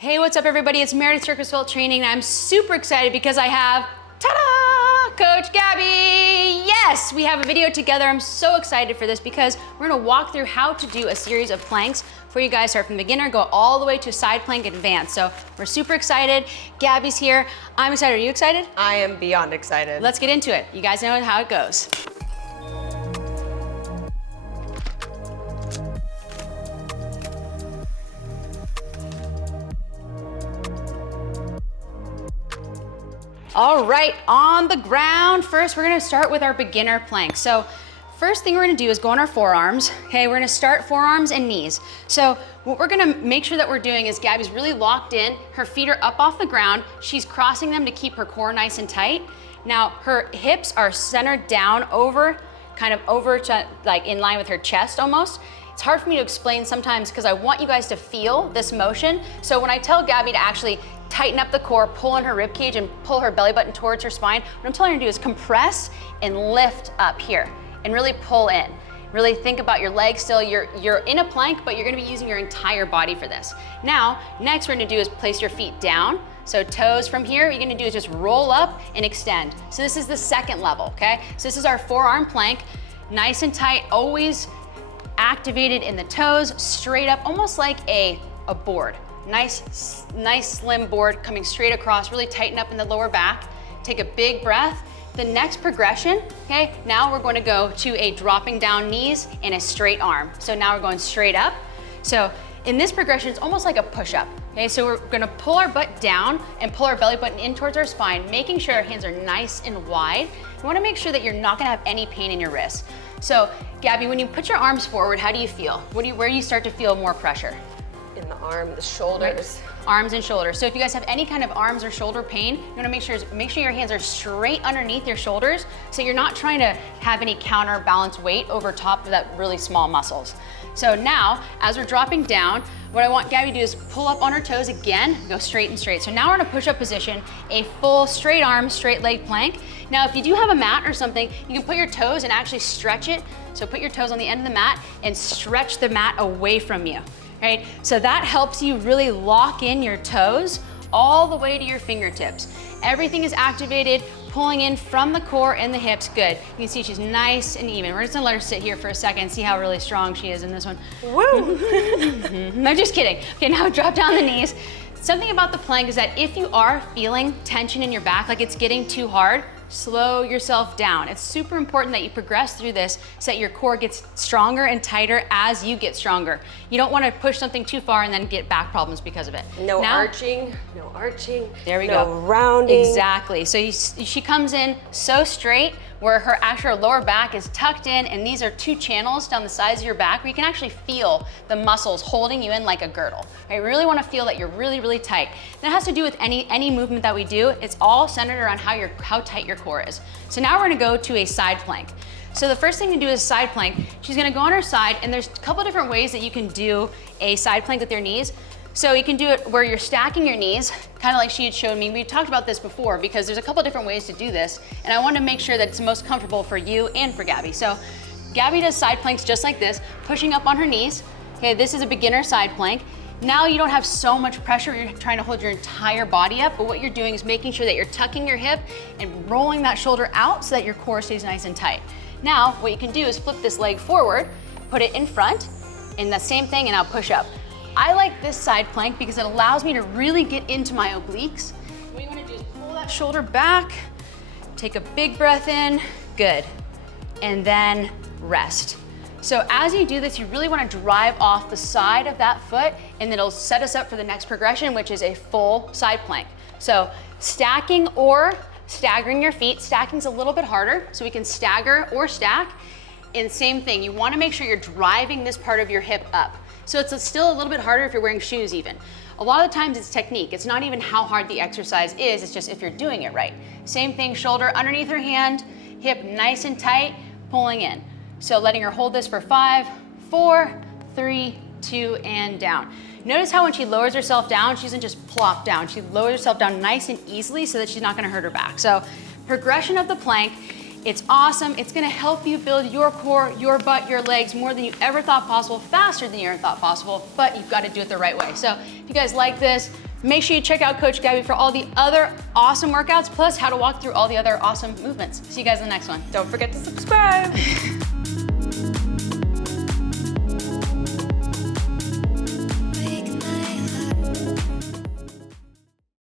Hey, what's up everybody? It's Meredith, Shirk Training, and I'm super excited because I have, ta-da, Coach Gabby. Yes, we have a video together. I'm so excited for this because we're gonna walk through how to do a series of planks for you guys, start from beginner, go all the way to side plank advanced. So we're super excited. Gabby's here. I'm excited. Are you excited? I am beyond excited. Let's get into it. You guys know how it goes. All right, on the ground. First, we're gonna start with our beginner plank. So first thing we're gonna do is go on our forearms. Okay, we're gonna start forearms and knees. So what we're gonna make sure that we're doing is Gabby's really locked in. Her feet are up off the ground. She's crossing them to keep her core nice and tight. Now, her hips are centered down over, kind of over to, like in line with her chest almost. It's hard for me to explain sometimes because I want you guys to feel this motion. So when I tell Gabby to actually tighten up the core, pull in her rib cage and pull her belly button towards her spine, what I'm telling her to do is compress and lift up here and really pull in. Really think about your legs still. You're in a plank, but you're gonna be using your entire body for this. Now, next we're gonna do is place your feet down. So toes from here, what you're gonna do is just roll up and extend. So this is the second level, okay? So this is our forearm plank, nice and tight, always activated in the toes, straight up, almost like a board. Nice slim board coming straight across, really tighten up in the lower back. Take a big breath. The next progression, okay, now we're going to go to a dropping down knees and a straight arm. So now we're going straight up. So in this progression, it's almost like a push-up, okay? So we're gonna pull our butt down and pull our belly button in towards our spine, making sure our hands are nice and wide. You wanna make sure that you're not gonna have any pain in your wrists. So Gabby, when you put your arms forward, how do you feel? Where do you start to feel more pressure? In the arm, the shoulders. Right. Arms and shoulders. So if you guys have any kind of arms or shoulder pain, you wanna make sure your hands are straight underneath your shoulders so you're not trying to have any counterbalance weight over top of that really small muscles. So now, as we're dropping down, what I want Gabby to do is pull up on her toes again, go straight and straight. So now we're in a push-up position, a full straight arm, straight leg plank. Now, if you do have a mat or something, you can put your toes and actually stretch it. So put your toes on the end of the mat and stretch the mat away from you. Right? So that helps you really lock in your toes all the way to your fingertips. Everything is activated, pulling in from the core and the hips. Good. You can see she's nice and even. We're just gonna let her sit here for a second and see how really strong she is in this one. Woo! No, just kidding. Okay, now drop down the knees. Something about the plank is that if you are feeling tension in your back, like it's getting too hard, slow yourself down. It's super important that you progress through this so that your core gets stronger and tighter as you get stronger. You don't want to push something too far and then get back problems because of it. No arching, no arching. There we no go. Rounding. Exactly. So she comes in so straight where her actual lower back is tucked in, and these are two channels down the sides of your back where you can actually feel the muscles holding you in like a girdle. Right? You really want to feel that you're really, really tight. That has to do with any movement that we do. It's all centered around how tight your core is. So now we're gonna go to a side plank. So the first thing to do is side plank. She's gonna go on her side, and there's a couple different ways that you can do a side plank with your knees. So you can do it where you're stacking your knees, kind of like she had showed me. We talked about this before because there's a couple different ways to do this, and I want to make sure that it's most comfortable for you and for Gabby. So Gabby does side planks just like this, pushing up on her knees. Okay, this is a beginner side plank. Now you don't have so much pressure, you're trying to hold your entire body up, but what you're doing is making sure that you're tucking your hip and rolling that shoulder out so that your core stays nice and tight. Now, what you can do is flip this leg forward, put it in front, and the same thing, and now push up. I like this side plank because it allows me to really get into my obliques. What you wanna do is pull that shoulder back, take a big breath in, good, and then rest. So as you do this, you really wanna drive off the side of that foot, and it'll set us up for the next progression, which is a full side plank. So stacking or staggering your feet. Stacking's a little bit harder, so we can stagger or stack. And same thing, you wanna make sure you're driving this part of your hip up. So it's still a little bit harder if you're wearing shoes even. A lot of the times it's technique. It's not even how hard the exercise is, it's just if you're doing it right. Same thing, shoulder underneath her hand, hip nice and tight, pulling in. So letting her hold this for 5, 4, 3, 2, and down. Notice how when she lowers herself down, she doesn't just plop down. She lowers herself down nice and easily so that she's not gonna hurt her back. So progression of the plank, it's awesome. It's gonna help you build your core, your butt, your legs more than you ever thought possible, faster than you ever thought possible, but you've gotta do it the right way. So if you guys like this, Make sure you check out Coach Gabby for all the other awesome workouts, plus how to walk through all the other awesome movements. See you guys in the next one. Don't forget to subscribe.